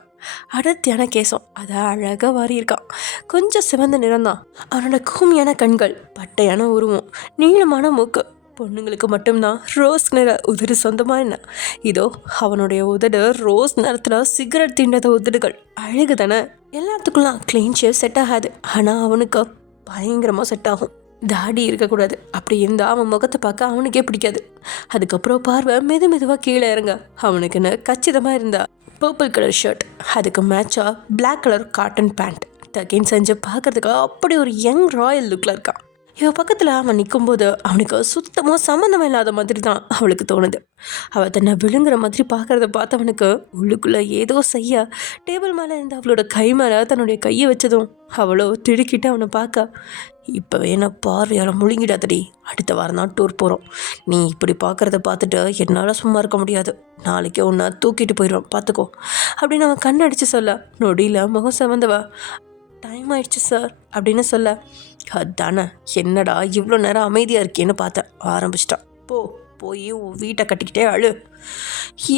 அடர்த்தியான கேசம், அதை அழகாக வாரியிருக்கான். கொஞ்சம் சிவந்த நிறம்தான். அவனோட கூமியான கண்கள், பட்டையான உருவம், நீளமான மூக்கு. பொண்ணுங்களுக்கு மட்டும்தான் ரோஸ் நிற உதடு சொந்தமாக என்ன? இதோ அவனுடைய உதடு ரோஸ் நிறத்தில் சிகரெட் திண்டத உதடுகள். அழகு தானே? எல்லாத்துக்குலாம் க்ளீன் ஷேவ் செட் ஆகாது, ஆனால் அவனுக்கு பயங்கரமாக செட் ஆகும். தாடி இருக்கக்கூடாது, அப்படி இருந்தால் அவன் முகத்தை பார்க்க அவனுக்கே பிடிக்காது. அதுக்கப்புறம் பார்வை மெதுவாக கீழே இறங்க. அவனுக்குன்னு கச்சிதமாக இருந்தா பர்பிள் கலர் ஷர்ட், அதுக்கு மேட்சாக black colour cotton pant, tuck in செஞ்சு பார்க்கறதுக்கு அப்படி ஒரு யங் ராயல் லுக்கில் இருக்கான். இவன் பக்கத்தில் அவன் நிற்கும்போது அவனுக்கு சுத்தமாக சம்மந்தம் இல்லாத மாதிரி தான் அவளுக்கு தோணுது. அவள் தன்னை விழுங்குற மாதிரி பார்க்குறத பார்த்தவனுக்கு உள்ளுக்குள்ளே ஏதோ செய்ய டேபிள் மேலே இருந்து அவளோட கை மேலே தன்னுடைய கையை வச்சதும் அவளோ திடுக்கிட்டு அவனை பார்க்க. இப்போவே என்ன பார்வையால் முழுங்கிடாதடி, அடுத்த வாரம் தான் டூர் போகிறோம். நீ இப்படி பார்க்குறத பார்த்துட்டு என்னால் சும்மா இருக்க முடியாது. நாளைக்கே உன்னை தூக்கிட்டு போயிடுவான் பார்த்துக்கோ அப்படின்னு அவன் கண்ணடிச்சு சொல்ல. நொடியில் முகம் செவந்தவா டைம் ஆயிடுச்சு சார் அப்படின்னு சொல்ல. அதானே, என்னடா இவ்வளோ நேரம் அமைதியாக இருக்கேன்னு பார்த்தேன், ஆரம்பிச்சிட்டான். போய் உன் வீட்டை கட்டிக்கிட்டே அழு.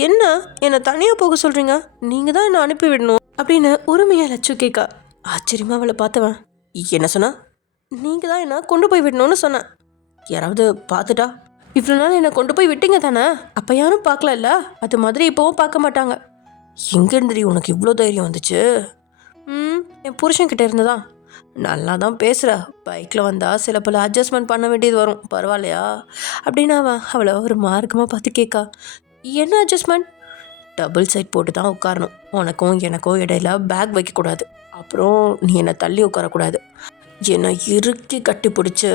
என்னை தனியாக போக சொல்கிறீங்க? நீங்கள் தான் என்னை அனுப்பி விடணும் அப்படின்னு உரிமையாக லட்சு கேட்க. ஆச்சரியமாக அவளை பார்த்தவன், என்ன சொன்னா? நீங்கள் தான் என்ன கொண்டு போய் விடணும்னு சொன்னேன். யாராவது பார்த்துட்டா? இவ்வளோ நாள் என்னை கொண்டு போய் விட்டீங்க தானே, அப்போ யாரும் பார்க்கலல்ல, அது மாதிரி இப்போவும் பார்க்க மாட்டாங்க. எங்கேருந்துடி உனக்கு இவ்வளோ தைரியம் வந்துச்சு? என் புருஷன்கிட்ட இருந்ததா. நல்லா தான் பேசுகிற, பைக்கில் வந்தால் சில பல அட்ஜஸ்ட்மெண்ட் பண்ண வேண்டியது வரும், பரவாயில்லையா அப்படின்னு அவளை ஒரு மார்க்கமாக பார்த்து கேட்கா. என்ன அட்ஜஸ்ட்மெண்ட்? டபுள் சைட் போட்டு தான் உட்காரணும், உனக்கும் எனக்கும் இடையில பேக் வைக்கக்கூடாது, அப்புறம் நீ என்னை தள்ளி உட்காரக்கூடாது, என்னை இறுக்கி கட்டி பிடிச்சி.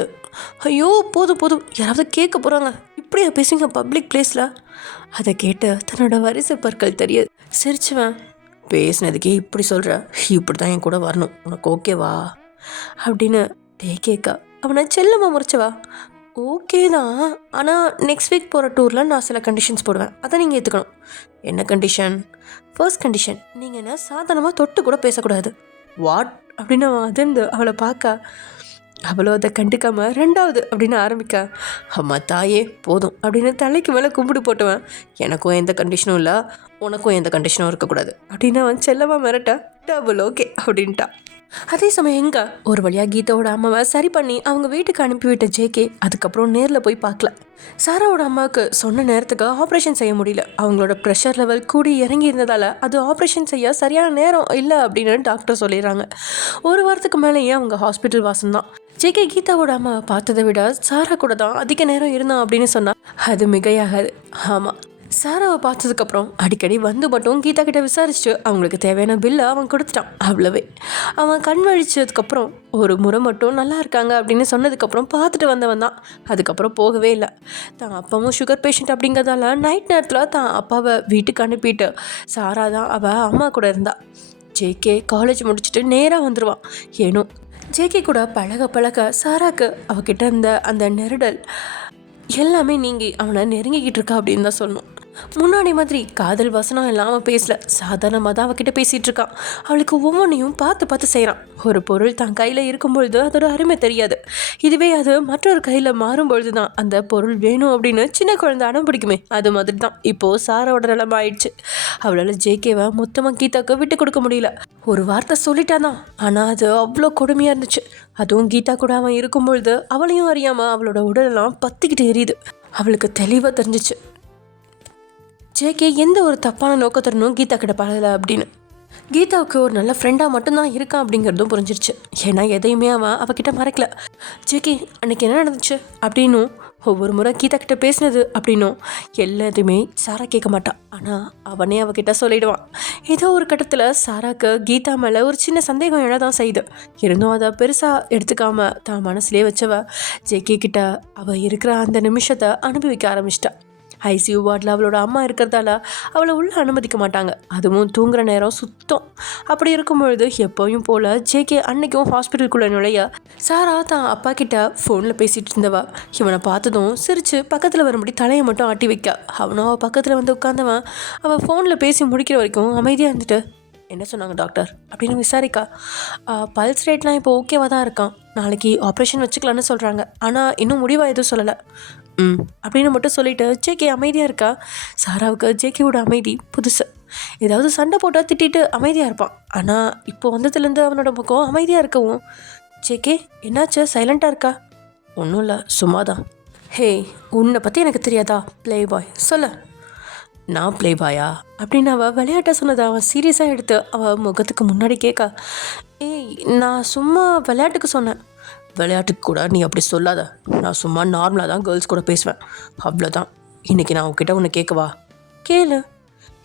ஐயோ போதும் போதும், யாராவது கேட்க போகிறாங்க, இப்படியா பேசுங்க பப்ளிக் பிளேஸில்? அதை கேட்டு தன்னோட வரிசை பற்கள் தெரியாது சிரிச்சுவேன். பேசினதுக்கே இப்படி சொல்கிற, இப்படி தான் என் கூட வரணும், உனக்கு ஓகேவா அப்படின்னு கேட்கா. அவனை செல்லமாக முறைச்சவா. ஓகே தான், ஆனால் நெக்ஸ்ட் வீக் போகிற டூரில் நான் சில கண்டிஷன்ஸ் போடுவேன், அதை நீங்கள் ஏற்றுக்கணும். என்ன கண்டிஷன்? ஃபர்ஸ்ட் கண்டிஷன், நீங்கள் என்ன சாதாரணமாக தொட்டு கூட பேசக்கூடாது. வாட் அப்படின்னு அவன் அதிர்ந்து அவளை பார்க்க. அவளோ அதை கண்டுக்காமல் ரெண்டாவது அப்படின்னு ஆரம்பிக்கா. அம்மா தாயே போதும் அப்படின்னு தலைக்கு மேலே கும்பிடு போட்டுவேன். எனக்கும் எந்த கண்டிஷனும் இல்லை, உனக்கும் எந்த கண்டிஷனும் இருக்கக்கூடாது அப்படின்னு அவன் செல்லமாக மிரட்ட. டபுள் ஓகே அப்படின்ட்டா. அதே சமயம் எங்க ஒரு வழியாக கீதாவோட அம்மாவை சரி பண்ணி அவங்க வீட்டுக்கு அனுப்பிவிட்ட ஜேகே அதுக்கப்புறம் நேரில் போய் பார்க்கல. சாராவோட அம்மாவுக்கு சொன்ன நேரத்துக்கு ஆப்ரேஷன் செய்ய முடியல. அவங்களோட ப்ரெஷர் லெவல் கூடி இறங்கி இருந்ததால் அது ஆப்ரேஷன் செய்ய சரியான நேரம் இல்லை அப்படின்னு டாக்டர் சொல்லிடுறாங்க. ஒரு வாரத்துக்கு மேலேயே அவங்க ஹாஸ்பிட்டல் வாசம்தான். ஜேகே கீதாவோட அம்மாவை பார்த்ததை விட சாரா கூட தான் அதிக நேரம் இருந்தான் அப்படின்னு சொன்னால் அது மிகையாகாது. ஆமாம், சாராவை பார்த்ததுக்கப்புறம் அடிக்கடி வந்து மட்டும் கீதா கிட்ட விசாரிச்சுட்டு அவங்களுக்கு தேவையான பில்லை அவன் கொடுத்துட்டான், அவ்வளவே. அவன் கண் வழிச்சதுக்கப்புறம் ஒரு முறை மட்டும் நல்லா இருக்காங்க அப்படின்னு சொன்னதுக்கப்புறம் பார்த்துட்டு வந்தவன் தான். அதுக்கப்புறம் போகவே இல்லை. தான் அப்பாவும் சுகர் பேஷண்ட் அப்படிங்கிறதால நைட் நேரத்தில் தான் அப்பாவை வீட்டுக்கு அனுப்பிட்டு சாரா தான் அவள் அம்மா கூட இருந்தா. ஜேகே காலேஜ் முடிச்சுட்டு நேராக வந்துடுவான். ஏனோ ஜேகே கூட பழக பழக சாராக்கு அவகிட்ட இருந்த அந்த நெருடல் எல்லாமே நீங்கி அவனை நெருங்கிக்கிட்டு இருக்கா அப்படின்னு தான் சொல்லணும். முன்னாடி மாதிரி காதல் வசனம் இல்லாமல் பேசல, சாதாரணமாக தான் அவகிட்ட பேசிகிட்டு இருக்கான். அவளுக்கு ஒவ்வொன்றையும் பார்த்து பார்த்து செய்கிறான். ஒரு பொருள் தான் கையில் இருக்கும்பொழுது அதோட அருமை தெரியாது. இதுவே அது மற்றொரு கையில் மாறும்பொழுது தான் அந்த பொருள் வேணும் அப்படின்னு சின்ன குழந்தை அடம் பிடிக்குமே, அது மாதிரி தான் இப்போது சாராவோட நிலைமை ஆயிடுச்சு. அவளால் ஜேகேவை மொத்தமாக கீதாவுக்கு விட்டு கொடுக்க முடியல. ஒரு வார்த்தை சொல்லிட்டான் தான், ஆனால் அது அவ்வளோ கொடுமையாக இருந்துச்சு. அதுவும் கீதா கூட அவன் இருக்கும்பொழுது அவளையும் அறியாமல் அவளோட உடலெல்லாம் பற்றிக்கிட்டு எரியுது. அவளுக்கு தெளிவாக தெரிஞ்சிச்சு ஜேகே எந்த ஒரு தப்பான நோக்கத்துடனும் கீதா கிட்ட பழகலை அப்படின்னு. கீதாவுக்கு ஒரு நல்ல ஃப்ரெண்டாக மட்டும்தான் இருக்கான் அப்படிங்கிறதும் புரிஞ்சிருச்சு. ஏன்னா எதையுமே அவகிட்ட மறைக்கல. ஜேகே அன்னைக்கு என்ன நடந்துச்சு அப்படின்னும் ஒவ்வொரு முறை கீதா கிட்ட பேசினது அப்படின்னும் எல்லாத்தையுமே சாரா கேட்க மாட்டான். ஆனால் அவனே அவகிட்ட சொல்லிடுவான். ஏதோ ஒரு கட்டத்தில் சாராக்கு கீதா மேலே ஒரு சின்ன சந்தேகம் எழதான் செய்யுது. இருந்தும் அதை பெருசாக எடுத்துக்காம தான் மனசுலேயே வச்சவ ஜேகே கிட்ட அவள் இருக்கிற அந்த நிமிஷத்தை அனுபவிக்க ஆரம்பிச்சிட்டா. ஐசியூ வார்டில் அவளோட அம்மா இருக்கிறதால அவளை உள்ளே அனுமதிக்க மாட்டாங்க, அதுவும் தூங்குற நேரம் சுத்தம். அப்படி இருக்கும்பொழுது எப்போயும் போல் ஜேகே அன்னைக்கும் ஹாஸ்பிட்டலுக்குள்ளே நுழைய சாரா தான் அப்பா கிட்ட ஃபோனில் பேசிகிட்டு இருந்தவா. இவனை பார்த்ததும் சிரித்து பக்கத்தில் வரும்படி தலையை மட்டும் ஆட்டி வைக்க. அவனும் அவள் பக்கத்தில் வந்து உட்காந்தவன் அவள் ஃபோனில் பேசி முடிக்கிற வரைக்கும் அமைதியாக இருந்துட்டு, என்ன சொன்னாங்க டாக்டர் அப்படின்னு விசாரிக்கா. பல்ஸ் ரேட்லாம் இப்போ ஓகேவாக தான் இருக்கான், நாளைக்கு ஆப்ரேஷன் வச்சுக்கலான்னு சொல்கிறாங்க, ஆனால் இன்னும் முடிவாக எதுவும் சொல்லலை அப்படின்னு மட்டும் சொல்லிவிட்டு ஜேகே அமைதியாக இருக்கா. சாராவுக்கு ஜேகேவோட அமைதி புதுசு. ஏதாவது சண்டை போட்டால் திட்டிட்டு அமைதியாக இருப்பான், ஆனால் இப்போ வந்ததுலேருந்து அவனோட முகம் அமைதியாக இருக்கவும். ஜேகே என்னாச்சு சைலண்ட்டாக இருக்கா? ஒன்றும் இல்லை, சும்மா தான். ஹே, உன்னை பற்றி எனக்கு தெரியாதா? ப்ளே பாய் சொல்ல. நான் ப்ளே பாயா அப்படின்னு அவள் விளையாட்ட சொன்னதை அவன் சீரியஸாக எடுத்து அவள் முகத்துக்கு முன்னாடி கேட்கா. ஏய், நான் சும்மா விளையாட்டுக்கு சொன்னேன். விளையாட்டுக்கு கூட நீ அப்படி சொல்லாத, நான் சும்மா நார்மலாக தான் கேர்ள்ஸ் கூட பேசுவேன், அவ்வளோதான். இன்றைக்கி நான் உன்கிட்ட ஒன்று கேட்கவா? கேளு.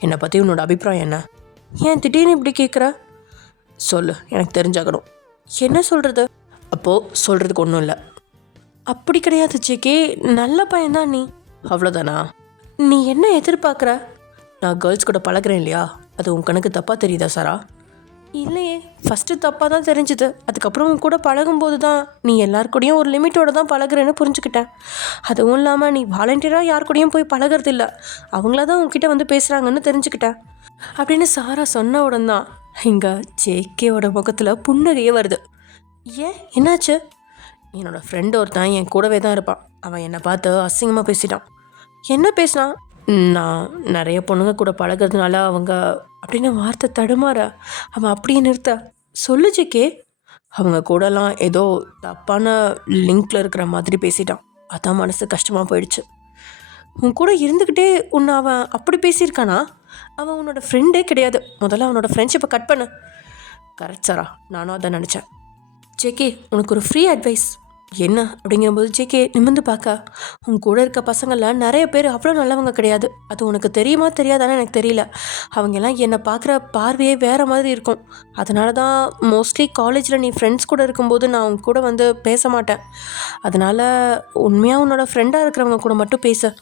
என்னை பற்றி உன்னோட அபிப்பிராயம் என்ன? ஏன் திடீர்னு இப்படி கேட்குற? சொல்லு, எனக்கு தெரிஞ்சாகணும். என்ன சொல்கிறது? அப்போது சொல்கிறதுக்கு ஒன்றும் இல்லை. அப்படி கிடையாது ஜேகே, நல்ல பையன்தான் நீ, அவ்வளோதானா? நீ என்ன எதிர்பார்க்குற? நான் கேர்ள்ஸ் கூட பழகிறேன் இல்லையா, அது உன் கணக்கு தப்பாக தெரியுதா சாரா? இல்லையே, ஃபஸ்ட்டு தப்பாக தான் தெரிஞ்சுது, அதுக்கப்புறம் உன் கூட பழகும்போது தான் நீ எல்லாருக்கூடையும் ஒரு லிமிட்டோடு தான் பழகுறேன்னு புரிஞ்சுக்கிட்டேன். அதுவும் இல்லாமல் நீ வாலண்டியராக யார் கூடயும் போய் பழகிறது இல்லை, அவங்கள தான் உன்கிட்ட வந்து பேசுகிறாங்கன்னு தெரிஞ்சுக்கிட்டேன் அப்படின்னு சாரா சொன்ன உடனே தான் இங்கே ஜேகேவோட முகத்தில் புன்னகையே வருது. ஏன், என்னாச்சு? என்னோடய ஃப்ரெண்டு ஒருத்தன் என் கூடவே தான் இருப்பான், அவன் என்னை பார்த்து அசிங்கமாக பேசிட்டான். என்ன பேசினான்? நான் நிறைய பொண்ணுங்க கூட பழகிறதுனால அவங்க அப்படின்னு வார்த்தை தடுமாற அவன் அப்படியே நிறுத்த. சொல்லு ஜேகே. அவங்க கூடலாம் ஏதோ தப்பான லிங்க்கில் இருக்கிற மாதிரி பேசிட்டான். அதான் மனசு கஷ்டமாக போயிடுச்சு. உன் கூட இருந்துக்கிட்டே உன்னை அவன் அப்படி பேசியிருக்கானா? அவன் உன்னோட ஃப்ரெண்டே கிடையாது. முதல்ல அவனோட ஃப்ரெண்ட்ஷிப்பை கட் பண்ணு. கரெக்ட் சாரா, நானும் அதான் நினச்சேன். ஜேகே, உனக்கு ஒரு ஃப்ரீ அட்வைஸ். என்ன அப்படிங்கும்போது ஜேகே நிமிர்ந்து பார்க்க, உன் கூட இருக்க பசங்களில் நிறைய பேர் அவ்வளோ நல்லவங்க கிடையாது. அது உனக்கு தெரியுமா தெரியாதானே எனக்கு தெரியல. அவங்கெல்லாம் என்னை பார்க்குற பார்வையே வேறு மாதிரி இருக்கும். அதனால தான் மோஸ்ட்லி காலேஜில் நீ ஃப்ரெண்ட்ஸ் கூட இருக்கும்போது நான் அவங்க கூட வந்து பேச மாட்டேன். அதனால் உண்மையாக உன்னோட ஃப்ரெண்டாக இருக்கிறவங்க கூட மட்டும் பேச.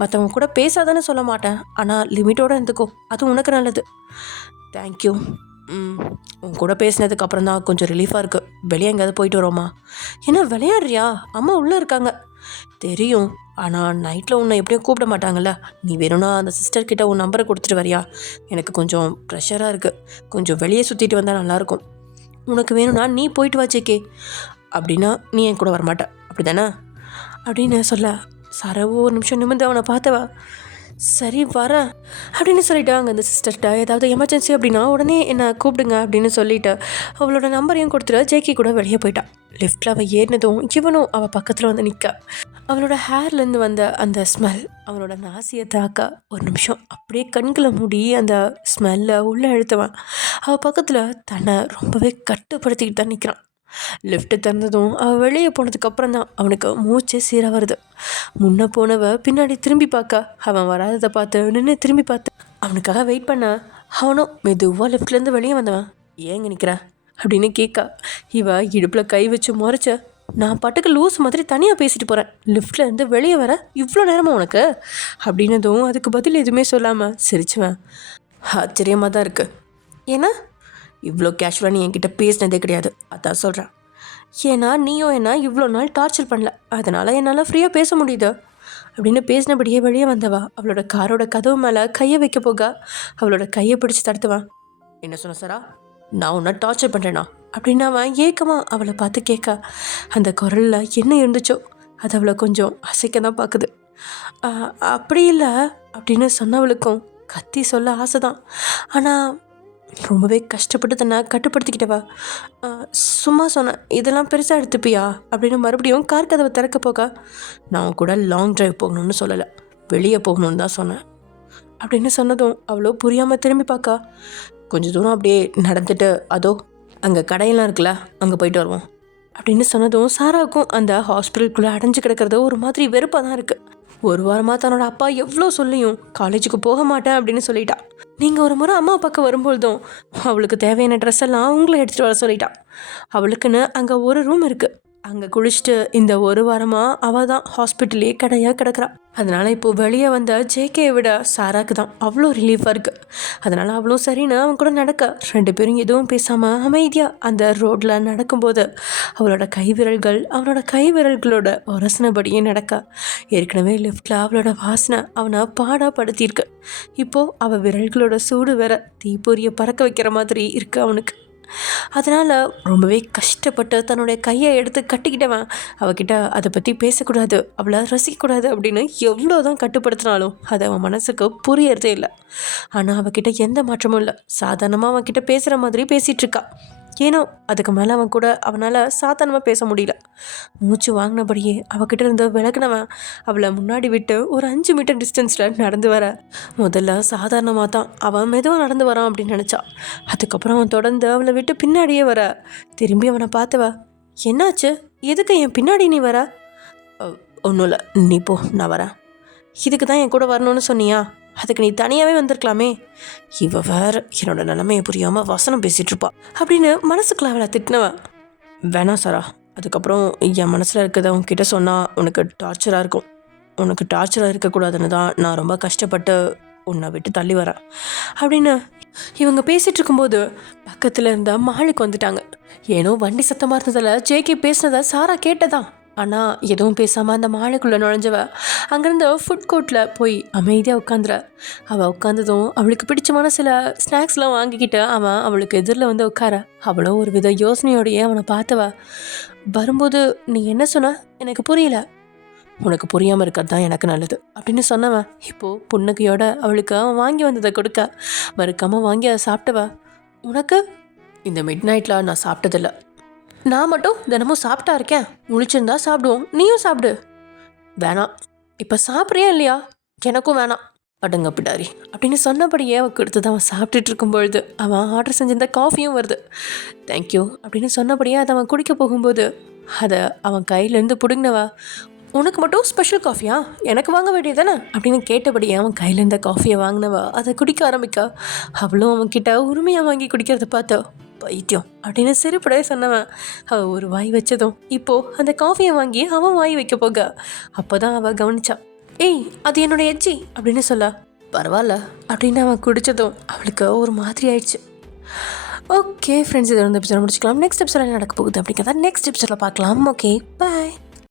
மற்றவங்க கூட பேசாதானே சொல்ல மாட்டேன், ஆனால் லிமிட்டோடு இருந்துக்கோ, அது உனக்கு நல்லது. தேங்க்யூ. உன் கூட பேசினதுக்கு அப்புறம் தான் கொஞ்சம் ரிலீஃபாக இருக்குது. வெளியே எங்கேயாவது போயிட்டு வரோமா? ஏன்னா விளையாடுறியா? அம்மா உள்ளே இருக்காங்க. தெரியும், ஆனால் நைட்டில் உன்னை எப்படியும் கூப்பிட மாட்டாங்கல்ல. நீ வேணும்னா அந்த சிஸ்டர்கிட்ட உன் நம்பரை கொடுத்துட்டு வரியா? எனக்கு கொஞ்சம் ப்ரெஷராக இருக்குது. கொஞ்சம் வெளியே சுற்றிட்டு வந்தால் நல்லாயிருக்கும். உனக்கு வேணும்னா நீ போயிட்டு வா ஜேகே. அப்படின்னா நீ என் கூட வரமாட்ட அப்படி தானே அப்படின்னு சொல்ல, சாரா ஒரு நிமிஷம் நிமிர்ந்து அவனை பார்த்தவா, சரி வரேன் அப்படின்னு சொல்லிட்டாங்க. அந்த சிஸ்டர்கிட்ட ஏதாவது எமர்ஜென்சி அப்படின்னா உடனே என்னை கூப்பிடுங்க அப்படின்னு சொல்லிட்டு அவளோட நம்பரையும் கொடுத்துட்டு ஜேகே கூட வெளியே போயிட்டான். லிஃப்ட்டில் அவள் ஏறினதும் இவனும் அவள் பக்கத்தில் வந்து நிற்க. அவளோட ஹேர்லேருந்து வந்த அந்த ஸ்மெல் அவனோட நாசியை தாக்க ஒரு நிமிஷம் அப்படியே கண்களை மூடி அந்த ஸ்மெல்லை உள்ளே இழுத்துவான். அவள் பக்கத்தில் தன்னை ரொம்பவே கட்டுப்படுத்திக்கிட்டு தான் நிற்கிறான். லிஃப்ட்டு திறந்ததும் அவள் வெளியே போனதுக்கப்புறம் தான் அவனுக்கு மூச்சே சீராக வருது. முன்ன போனவ பின்னாடி திரும்பி பார்க்க, அவன் வராததை பார்த்து நின்று திரும்பி பார்த்து அவனுக்காக வெயிட் பண்ண. அவனும் மெதுவாக லிஃப்ட்லேருந்து வெளியே வந்தவன், ஏங்க நிற்கிற அப்படின்னு கேட்க, இவ இடுப்பில் கை வச்சு முறைச்ச, நான் பாட்டுக்கு லூஸ் மாதிரி தனியாக பேசிட்டு போகிறேன், லிஃப்ட்லேருந்து வெளியே வர இவ்வளோ நேரமா உனக்கு அப்படின்னதும் அதுக்கு பதில் எதுவுமே சொல்லாமல் சிரிச்சுவேன். ஆச்சரியமாக தான் இருக்குது. ஏன்னா இவ்வளோ கேஷுவலாக நீ என்கிட்ட பேசினதே கிடையாது, அதான் சொல்கிறேன். ஏன்னா நீயும் என்ன இவ்வளோ நாள் டார்ச்சர் பண்ணல, அதனால் என்னால் ஃப்ரீயாக பேச முடியுது அப்படின்னு பேசினபடியே வெளியே வந்தவா அவளோட காரோட கதவு மேலே கையை வைக்க போக அவளோட கையை பிடிச்சி தடுத்துவான். என்ன சொன்ன சாரா, நான் உன்னை டார்ச்சர் பண்ணுறேனா அப்படின்னு அவன் ஏக்கமாக அவளை பார்த்து கேட்க, அந்த குரலில் என்ன இருந்துச்சோ அது அவளை கொஞ்சம் அசைக்க தான் பார்க்குது. அப்படி இல்லை அப்படின்னு சொன்னவளுக்கும் கத்தி சொல்ல ஆசை தான், ஆனால் ரொம்பவே கஷ்டப்பட்டு தன்னை கட்டுப்படுத்திக்கிட்டவா சும்மா சொன்னேன், இதெல்லாம் பெருசாக எடுத்துப்பியா அப்படின்னு மறுபடியும் கார் கதவை திறக்க போக, நான் கூட லாங் ட்ரைவ் போகணும்னு சொல்லலை, வெளியே போகணுன்னு தான் சொன்னேன் அப்படின்னு சொன்னதும் அவ்வளோ புரியாமல் திரும்பி பார்க்க, கொஞ்சம் தூரம் அப்படியே நடந்துட்டு அதோ அங்கே கடையெல்லாம் இருக்குல்ல அங்கே போயிட்டு வருவோம் அப்படின்னு சொன்னதும் சாராவுக்கும் அந்த ஹாஸ்பிட்டலுக்குள்ளே அடைஞ்சு கிடக்கிறது ஒரு மாதிரி வெறுப்பாக தான் இருக்குது. ஒரு வாரமாக தன்னோட அப்பா எவ்வளோ சொல்லியும் காலேஜுக்கு போக மாட்டேன் அப்படின்னு சொல்லிட்டா. நீங்கள் ஒரு முறை அம்மா பக்கம் வரும்பொழுதும் அவளுக்கு தேவையான ட்ரெஸ் எல்லாம் உங்களை எடுத்துகிட்டு வர சொல்லிட்டா. அவளுக்குன்னு அங்கே ஒரு ரூம் இருக்குது, அங்கே குளிச்சுட்டு இந்த ஒரு வாரமாக அவள் தான் ஹாஸ்பிட்டலே கடையாக கிடக்கிறா. அதனால் இப்போது வெளியே வந்த ஜேகேயை விட சாராக்கு தான் அவ்வளோ ரிலீஃபாக இருக்குது. அதனால் அவளும் சரின்னு அவன் கூட நடக்க, ரெண்டு பேரும் எதுவும் பேசாமல் அமைதியாக அந்த ரோட்டில் நடக்கும்போது அவளோட அவனோட கைவிரல்களோட உரசினபடியே நடக்க, ஏற்கனவே லிஃப்டில் அவளோட வாசனை அவனை பாடாப்படுத்தியிருக்கு. இப்போது அவள் விரல்களோட சூடு வேற தீப்பொறியை பறக்க வைக்கிற மாதிரி இருக்குது அவனுக்கு. அதனால் ரொம்பவே கஷ்டப்பட்டு தன்னுடைய கையை எடுத்து கட்டிக்கிட்டவன் அவகிட்ட அதை பற்றி பேசக்கூடாது, அவளை ரசிக்கக்கூடாது அப்படின்னு எவ்வளோ தான் கட்டுப்படுத்தினாலும் அது அவன் மனசுக்கு புரியறதே இல்லை. ஆனால் அவகிட்ட எந்த மாற்றமும் இல்லை, சாதாரணமாக அவன்கிட்ட பேசுகிற மாதிரி பேசிகிட்ருக்கா. ஏனோ அதுக்கு மேலே அவன் கூட அவனால் சாதாரணமாக பேச முடியல. மூச்சு வாங்கினபடியே அவகிட்ட இருந்து விலகினவன் அவளை முன்னாடி விட்டு ஒரு 5 மீட்டர் டிஸ்டன்ஸில் நடந்து வர, முதல்ல சாதாரணமாக தான் அவன் மெதுவாக நடந்து வரான் அப்படின்னு நினச்சா. அதுக்கப்புறம் அவன் தொடர்ந்து அவளை விட்டு பின்னாடியே வர, திரும்பி அவனை பார்த்தவ, என்னாச்சு, எதுக்கு என் பின்னாடி நீ வர? ஒன்றும் இல்லை, நீ போ, நான் வரேன். இதுக்கு தான் என் கூட வரணும்னு சொன்னியா? அதுக்கு நீ தனியாகவே வந்திருக்கலாமே. இவ வேற என்னோட நிலைமையை புரியாமல் வசனம் பேசிகிட்ருப்பா அப்படின்னு மனசுக்குள்ள அவளை திட்டினவன். வேணாம் சாரா, அதுக்கப்புறம் என் மனசில் இருக்கிறத உன்கிட்ட சொன்னால் உனக்கு டார்ச்சராக இருக்கும். உனக்கு டார்ச்சராக இருக்கக்கூடாதுன்னு தான் நான் ரொம்ப கஷ்டப்பட்டு உன்னை விட்டு தள்ளி வரேன் அப்படின்னு இவங்க பேசிகிட்டு இருக்கும்போது பக்கத்தில் இருந்த மாலுக்கு வந்துட்டாங்க. ஏனோ வண்டி சத்தமாக இருந்ததில் ஜேகே பேசினதை சாரா கேட்டதான். ஆனால் எதுவும் பேசாமல் அந்த மாலுக்குள்ளே நுழைஞ்சவ அங்கேருந்து ஃபுட் கோர்ட்டில் போய் அமைதியாக உட்காந்துற. அவள் உட்காந்ததும் அவளுக்கு பிடிச்சமான சில ஸ்நாக்ஸ்லாம் வாங்கிக்கிட்டு அவன் அவளுக்கு எதிரில் வந்து உட்கார. அவளும் ஒரு வித யோசனையோடையே அவனை பார்த்தவ, வரும்போது நீ என்ன சொன்ன எனக்கு புரியல. உனக்கு புரியாமல் இருக்கிறது தான் எனக்கு நல்லது அப்படின்னு சொன்னவன் இப்போது புன்னகையோட அவளுக்கு அவன் வாங்கி வந்ததை கொடுக்க, மறுக்காமல் வாங்கி அதை சாப்பிட்டவ, உனக்கு இந்த மிட் நைட்டில் நான் சாப்பிட்டதில்லை, நான் மட்டும் தினமும் சாப்பிட்டா இருக்கேன், முழிச்சிருந்தா சாப்பிடுவோம், நீயும் சாப்பிடு. வேணாம், இப்போ சாப்பிட்றியா இல்லையா? எனக்கும் வேணாம், அடங்க பிடாரி அப்படின்னு சொன்னபடியே அவன் கொடுத்தது. அவன் சாப்பிட்டுட்டு இருக்கும்பொழுது அவன் ஆர்டர் செஞ்சிருந்த காஃபியும் வருது. தேங்க்யூ அப்படின்னு சொன்னபடியே அதை அவன் குடிக்க போகும்போது அதை அவன் கையிலேருந்து பிடுங்கினவா, உனக்கு மட்டும் ஸ்பெஷல் காஃபியா, எனக்கு வாங்க வேண்டியதானே அப்படின்னு கேட்டபடியே அவன் கையிலேருந்த காஃபியை வாங்கினவா அதை குடிக்க ஆரம்பிக்கா. அவளும் அவன்கிட்ட உரிமையாக வாங்கி குடிக்கிறத பார்த்தா, பைத்தியம் அப்படின்னு சிரிப்படைய சொன்னவன் அவள் ஒரு வாய் வச்சதும் இப்போது அந்த காஃபியை வாங்கி அவன் வாய் வைக்க போக அப்போ தான் அவள் கவனிச்சா, ஏய் அது என்னோட எச்சி அப்படின்னு சொல்ல, பரவாயில்ல அப்படின்னு அவன் குடித்ததும் அவளுக்கு ஒரு மாதிரி ஆயிடுச்சு. ஓகே ஃப்ரெண்ட்ஸ், இதை வந்து எபிசோட முடிச்சுக்கலாம். நெக்ஸ்ட் எபிசோட என்ன நடக்க போகுது அப்படிங்கிறத நெக்ஸ்ட் எபிசோடில் பார்க்கலாம். Okay bye.